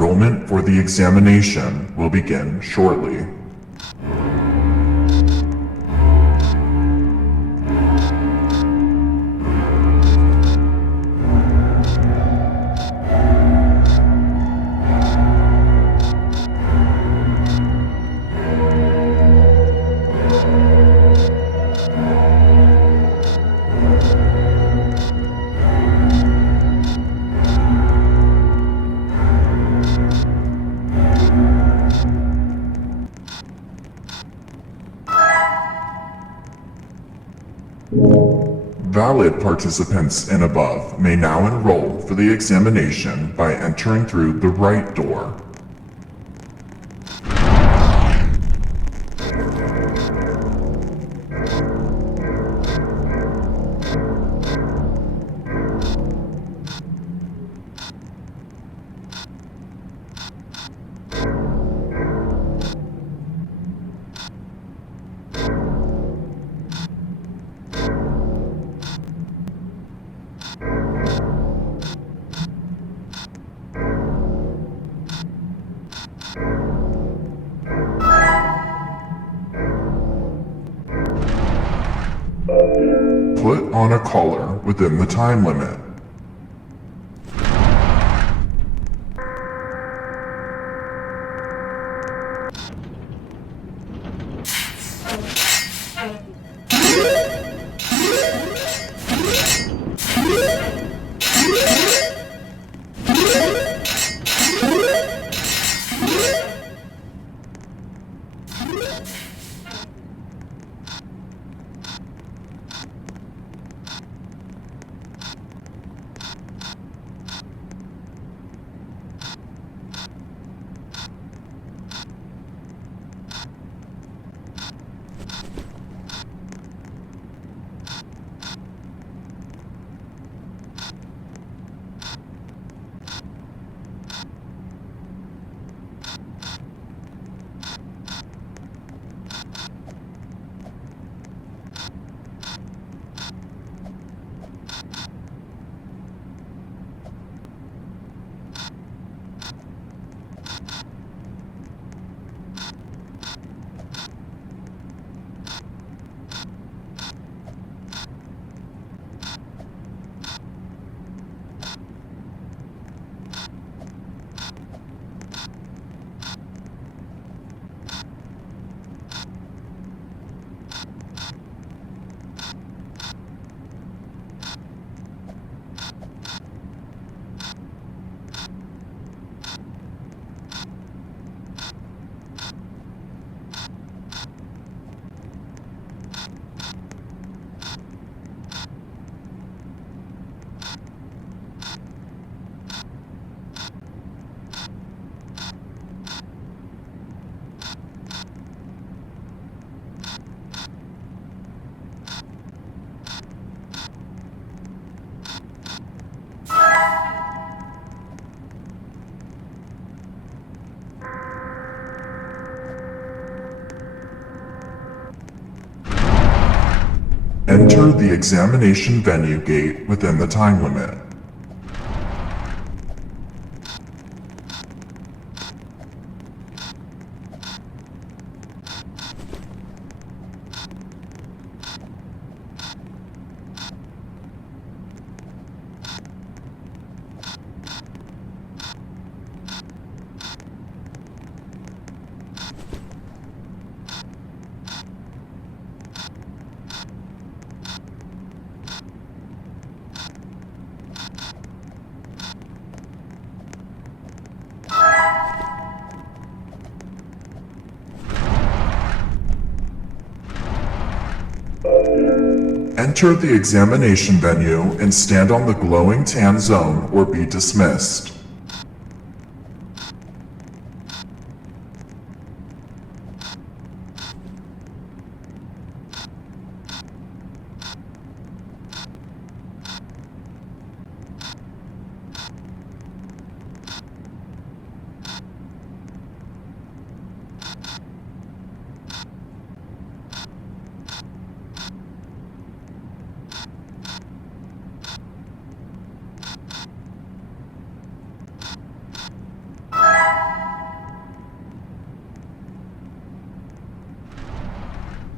Enrollment for the examination will begin shortly. Valid participants and above may now enroll for the examination by entering through the right door. Put on a collar within the time limit. Enter the examination venue gate within the time limit. Enter the examination venue and stand on the glowing tan zone or be dismissed.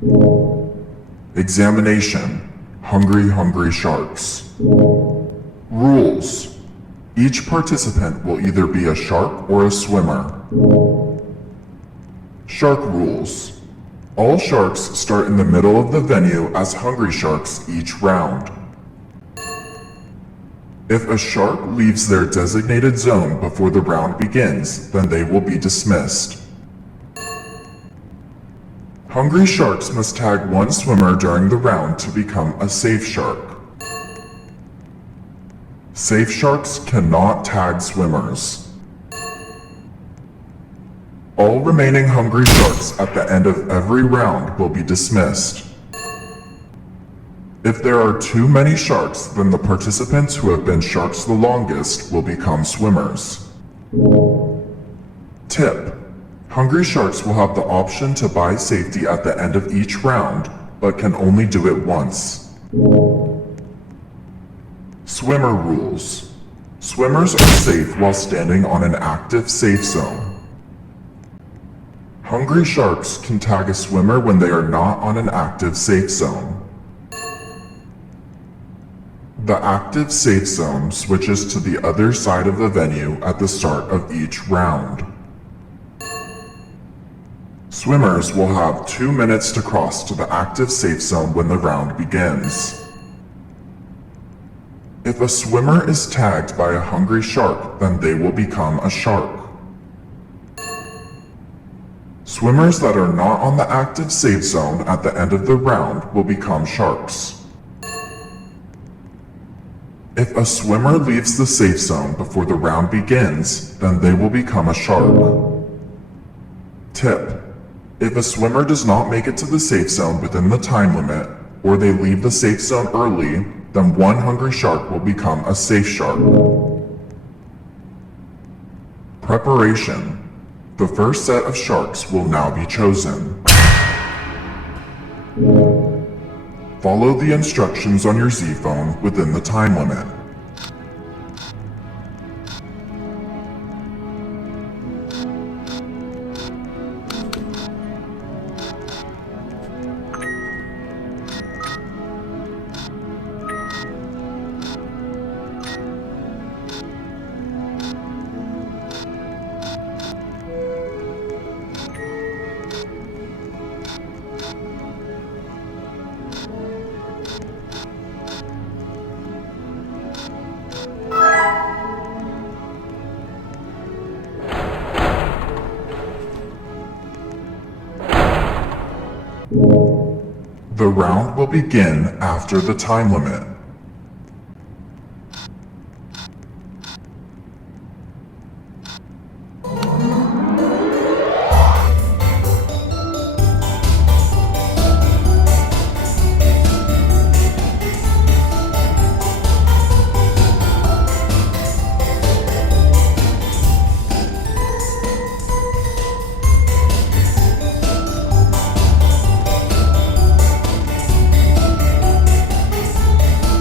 Examination. Hungry, hungry sharks. Rules. Each participant will either be a shark or a swimmer. Shark rules. All sharks start in the middle of the venue as hungry sharks each round. If a shark leaves their designated zone before the round begins, then they will be dismissed. Hungry sharks must tag one swimmer during the round to become a safe shark. Safe sharks cannot tag swimmers. All remaining hungry sharks at the end of every round will be dismissed. If there are too many sharks, then the participants who have been sharks the longest will become swimmers. Tip: hungry sharks will have the option to buy safety at the end of each round, but can only do it once. Swimmer rules. Swimmers are safe while standing on an active safe zone. Hungry sharks can tag a swimmer when they are not on an active safe zone. The active safe zone switches to the other side of the venue at the start of each round. Swimmers will have 2 minutes to cross to the active safe zone when the round begins. If a swimmer is tagged by a hungry shark, then they will become a shark. Swimmers that are not on the active safe zone at the end of the round will become sharks. If a swimmer leaves the safe zone before the round begins, then they will become a shark. Tip: if a swimmer does not make it to the safe zone within the time limit, or they leave the safe zone early, then one hungry shark will become a safe shark. Preparation. The first set of sharks will now be chosen. Follow the instructions on your Z phone within the time limit. The round will begin after the time limit.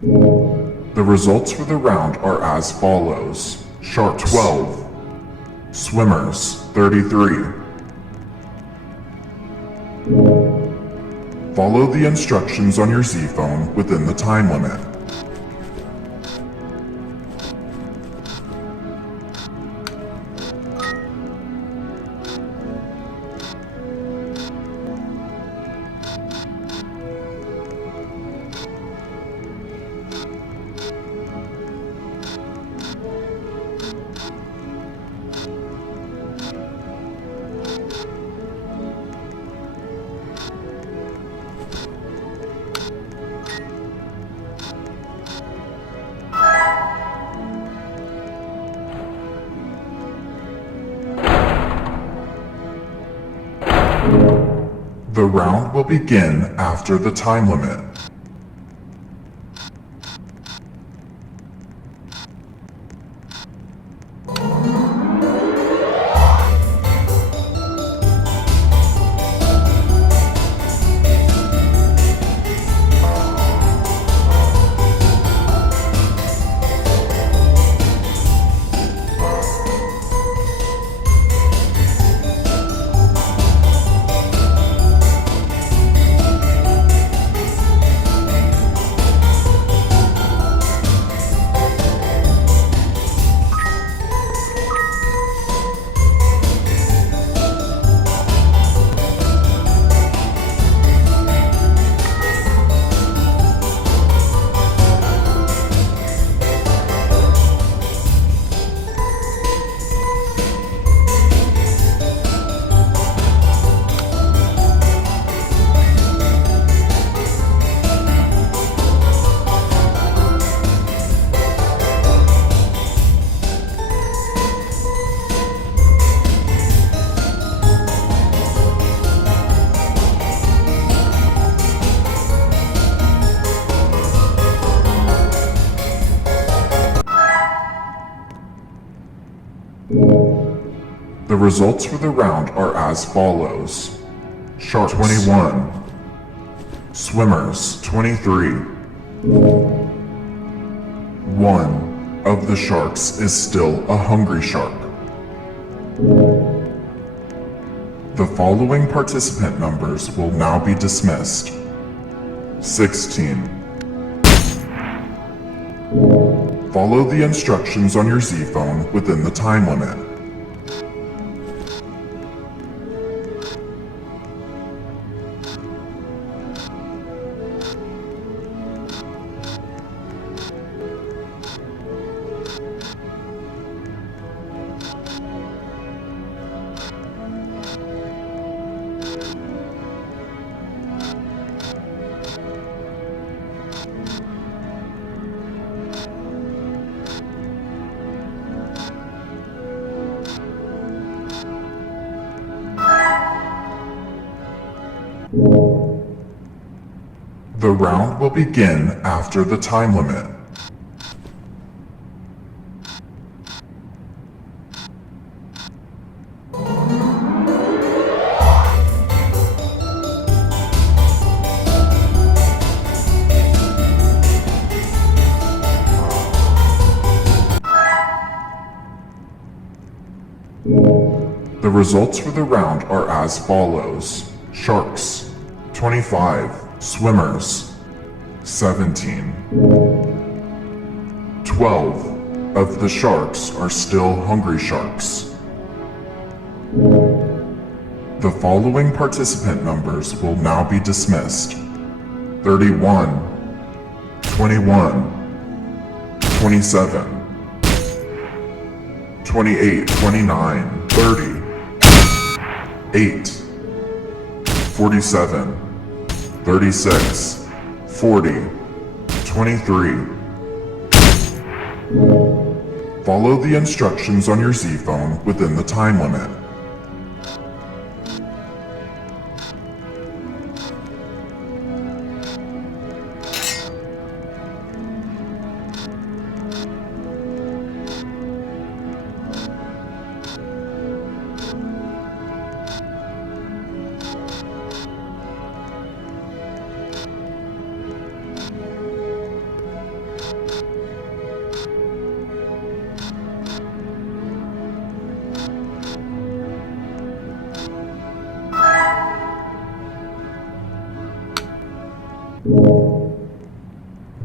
The results for the round are as follows. Sharks 12, swimmers 33. Follow the instructions on your Z phone within the time limit. The round will begin after the time limit. The results for the round are as follows. Sharks 21, swimmers 23. One of the sharks is still a hungry shark. The following participant numbers will now be dismissed. 16. Follow the instructions on your Z phone within the time limit. The round will begin after the time limit. The results for the round are as follows. Sharks 25, swimmers 17. 12 of the sharks are still hungry sharks. The following participant numbers will now be dismissed. 31, 21, 27, 28, 29, 30, 8, 47, 36, 40, 23. Follow the instructions on your Z phone within the time limit.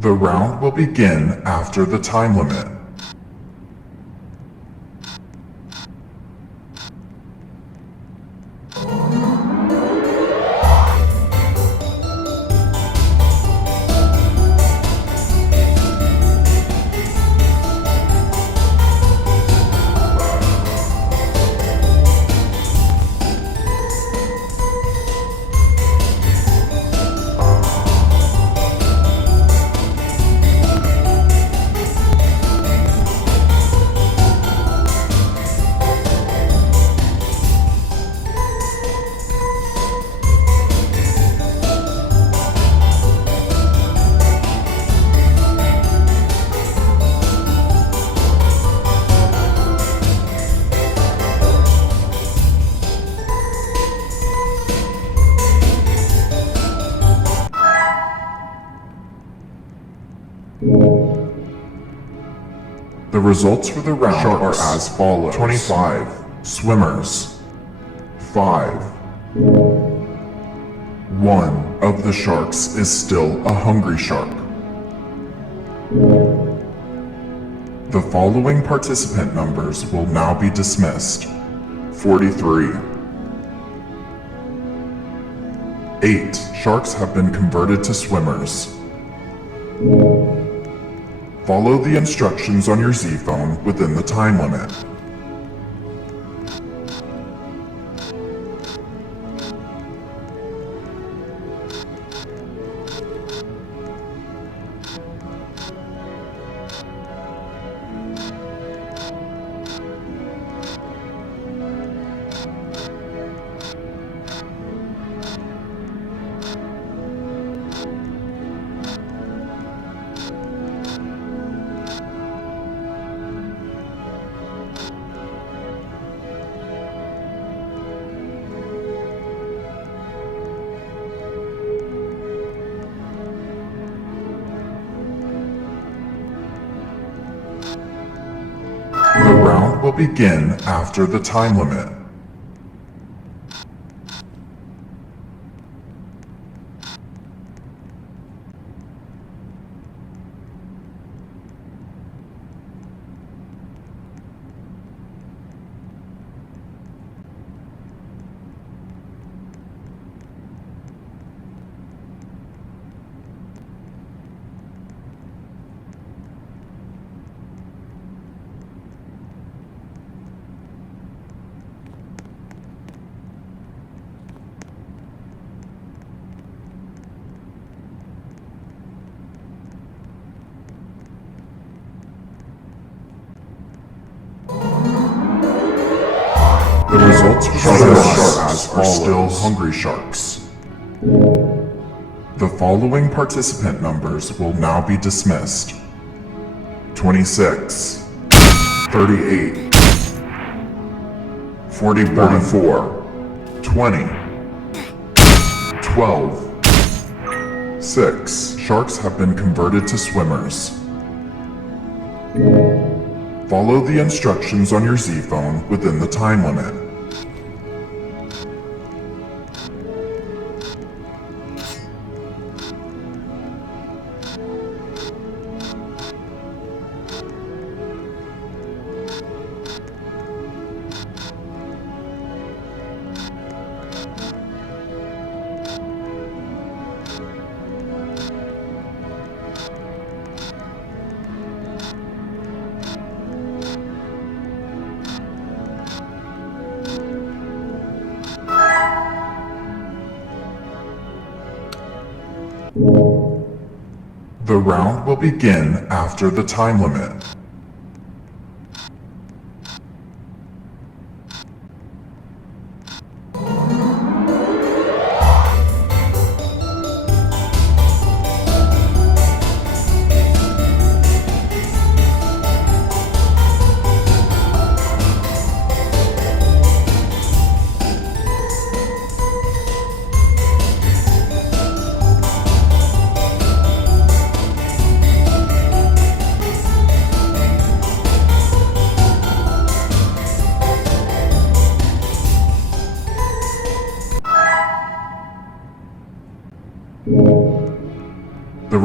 The round will begin after the time limit. The results for the round are as follows. 25 swimmers. 5. One of the sharks is still a hungry shark. The following participant numbers will now be dismissed. 43. 8 sharks have been converted to swimmers. Follow the instructions on your Z phone within the time limit. The round will begin after the time limit. The results for the sharks are still hungry sharks. The following participant numbers will now be dismissed. 26, 38, 44, 20, 12, 6 sharks have been converted to swimmers. Follow the instructions on your Z phone within the time limit. The round will begin after the time limit.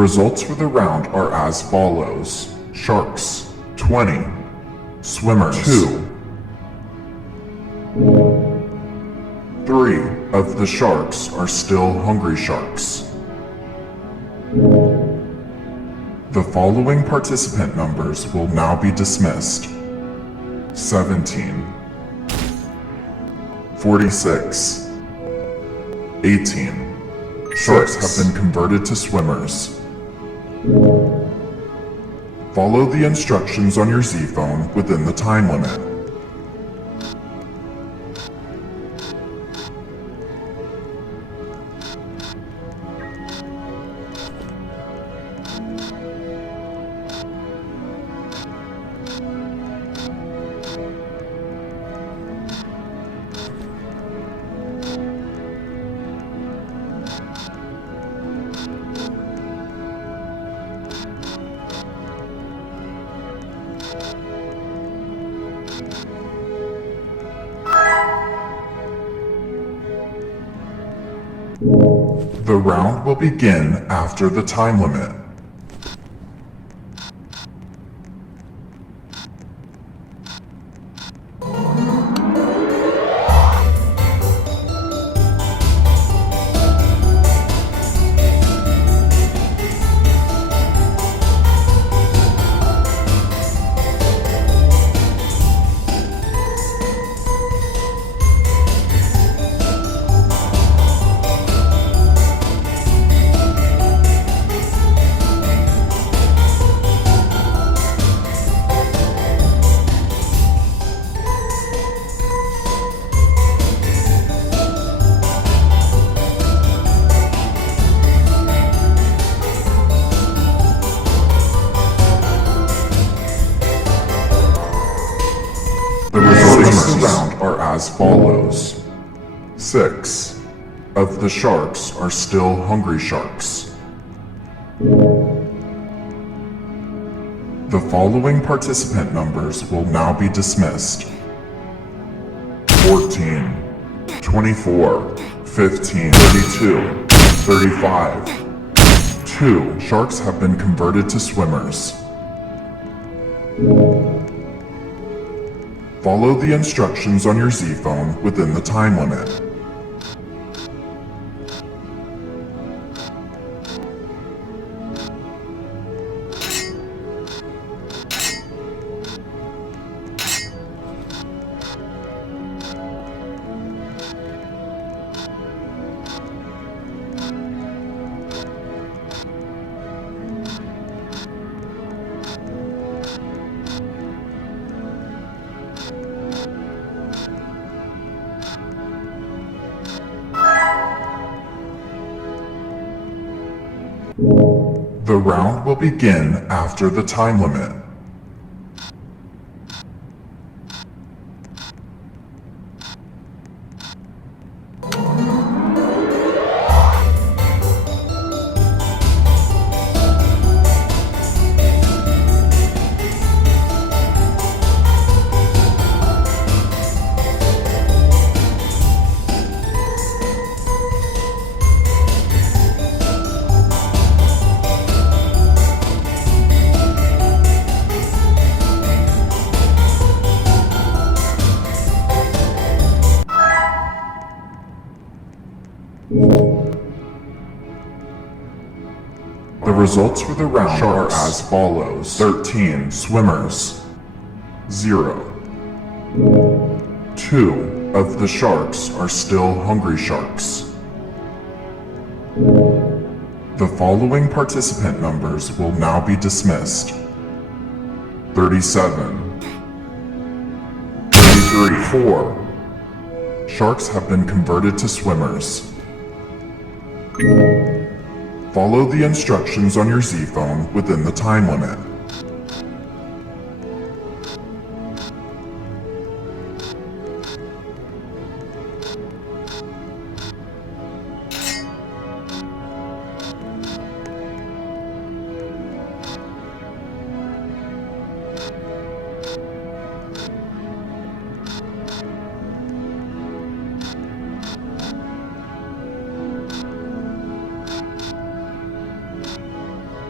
results for the round are as follows. Sharks, 20. Swimmers, 2. 3 of the sharks are still hungry sharks. The following participant numbers will now be dismissed. 17, 46, 18. Sharks have been converted to swimmers. Follow the instructions on your Z phone within the time limit. The round will begin after the time limit. The results of the round are as follows. 6 of the sharks are still hungry sharks. The following participant numbers will now be dismissed. 14, 24, 15, 32, 35. 2 sharks have been converted to swimmers. Follow the instructions on your Z phone within the time limit. The round will begin after the time limit. The results for the round are as follows. 13 swimmers, 0. 2 of the sharks are still hungry sharks. The following participant numbers will now be dismissed. 37, 33, 4. Sharks have been converted to swimmers. Follow the instructions on your Z phone within the time limit.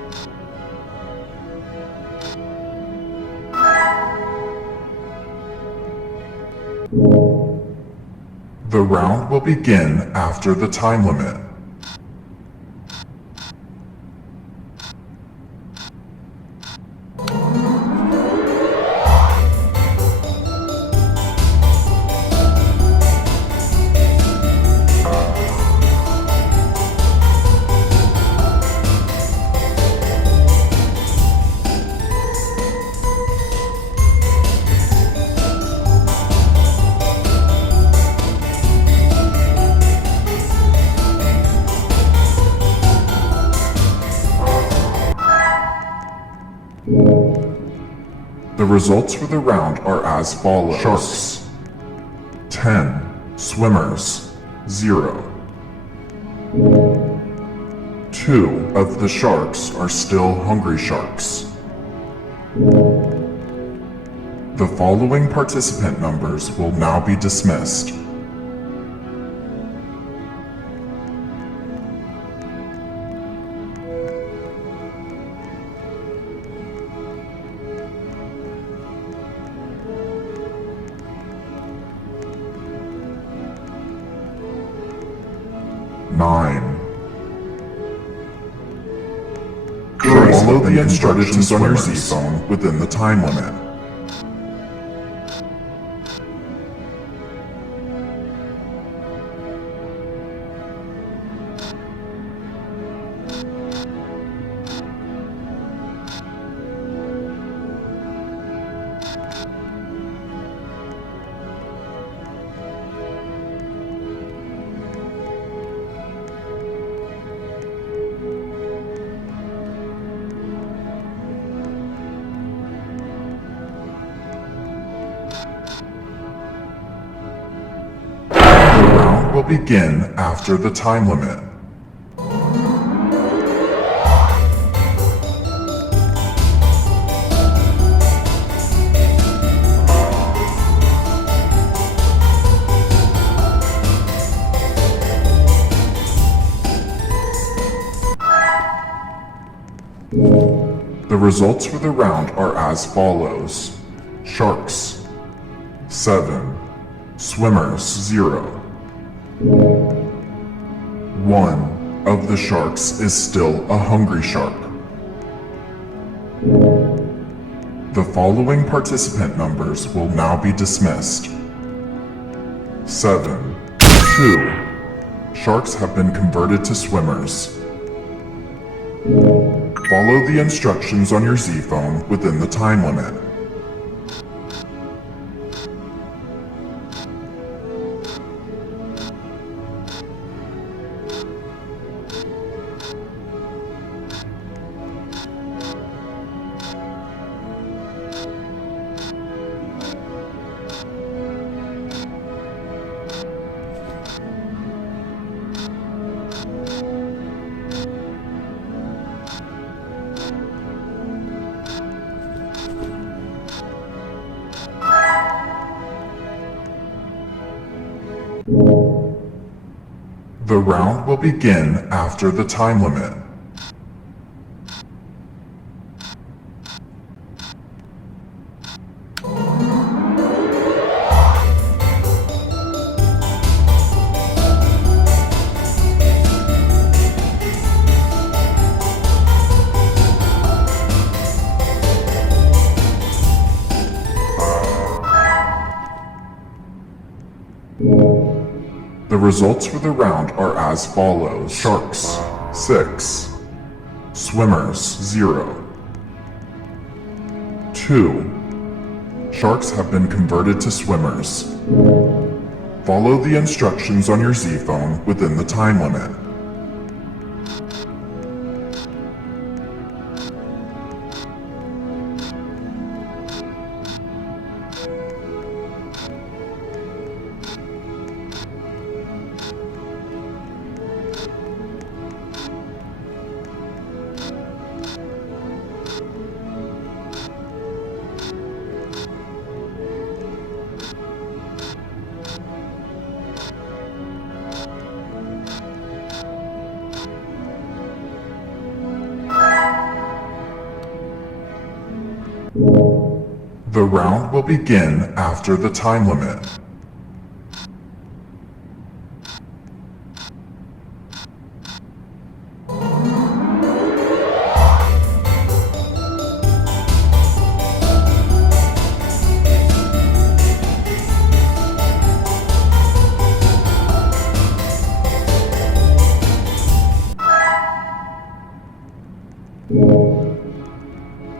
The round will begin after the time limit. The results for the round are as follows. Sharks, 10. Swimmers, 0. 2 of the sharks are still hungry sharks. The following participant numbers will now be dismissed. Follow the instructions on your Z-phone within the time limit. Will begin after the time limit. The results for the round are as follows. Sharks, 7. Swimmers, 0. 1 of the sharks is still a hungry shark. The following participant numbers will now be dismissed. 7. 2. Sharks have been converted to swimmers. Follow the instructions on your Z-phone within the time limit. The round will begin after the time limit. The results for the round are as follows. Sharks, 6. Swimmers, 0. 2. Sharks have been converted to swimmers. Follow the instructions on your Z-phone within the time limit. The round will begin after the time limit.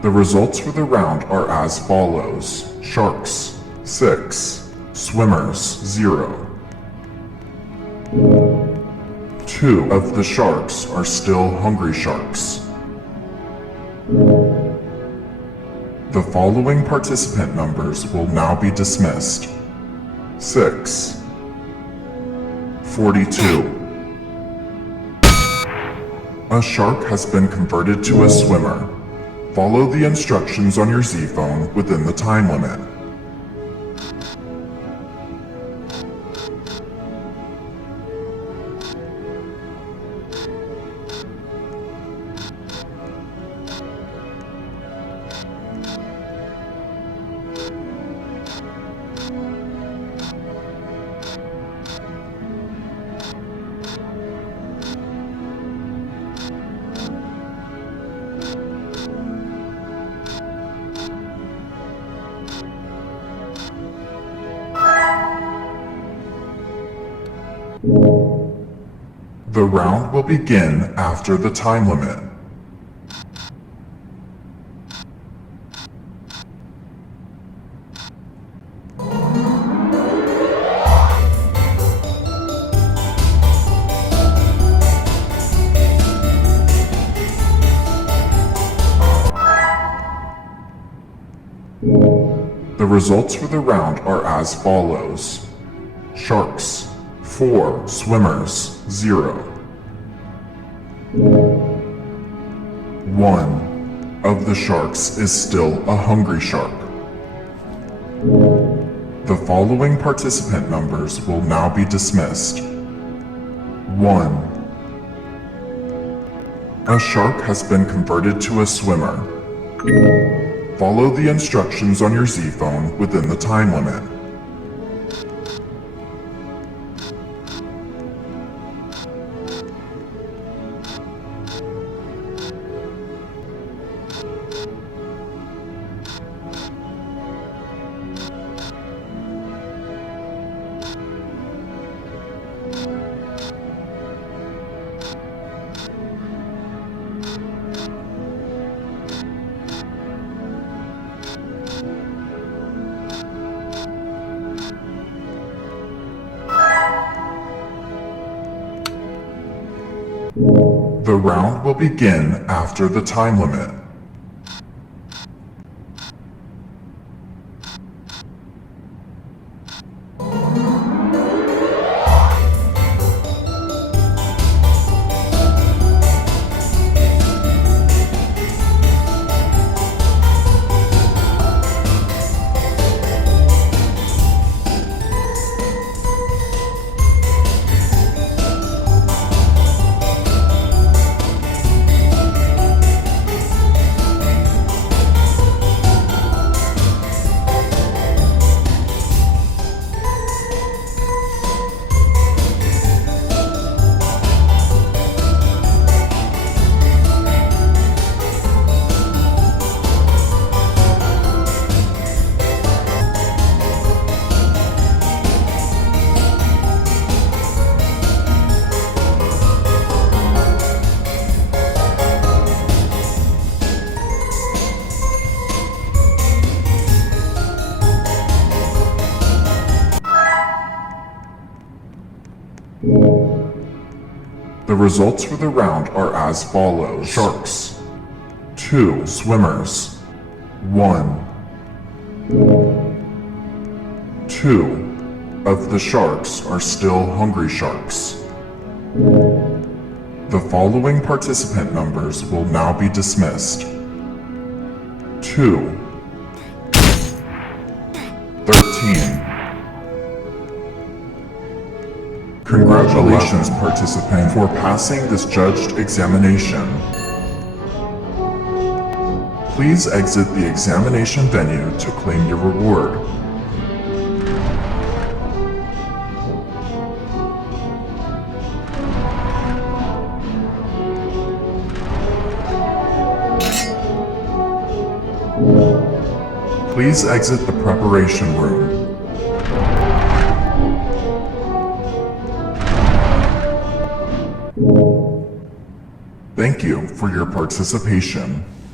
The results for the round are as follows. Sharks, 6. Swimmers, 0. 2 of the sharks are still hungry sharks. The following participant numbers will now be dismissed. 6. 42. A shark has been converted to a swimmer. Follow the instructions on your Z phone within the time limit. The round will begin after the time limit. The results for the round are as follows. Sharks, 4. Swimmers, 0. 1 of the sharks is still a hungry shark. The following participant numbers will now be dismissed. 1. A shark has been converted to a swimmer. Follow the instructions on your Z phone within the time limit. The round will begin after the time limit. The results for the round are as follows. Sharks, 2. Swimmers, 1. 2 of the sharks are still hungry sharks. The following participant numbers will now be dismissed. 2. 13. Congratulations, participant, for passing this judged examination. Please exit the examination venue to claim your reward. Please exit the preparation room. Thank you for your participation.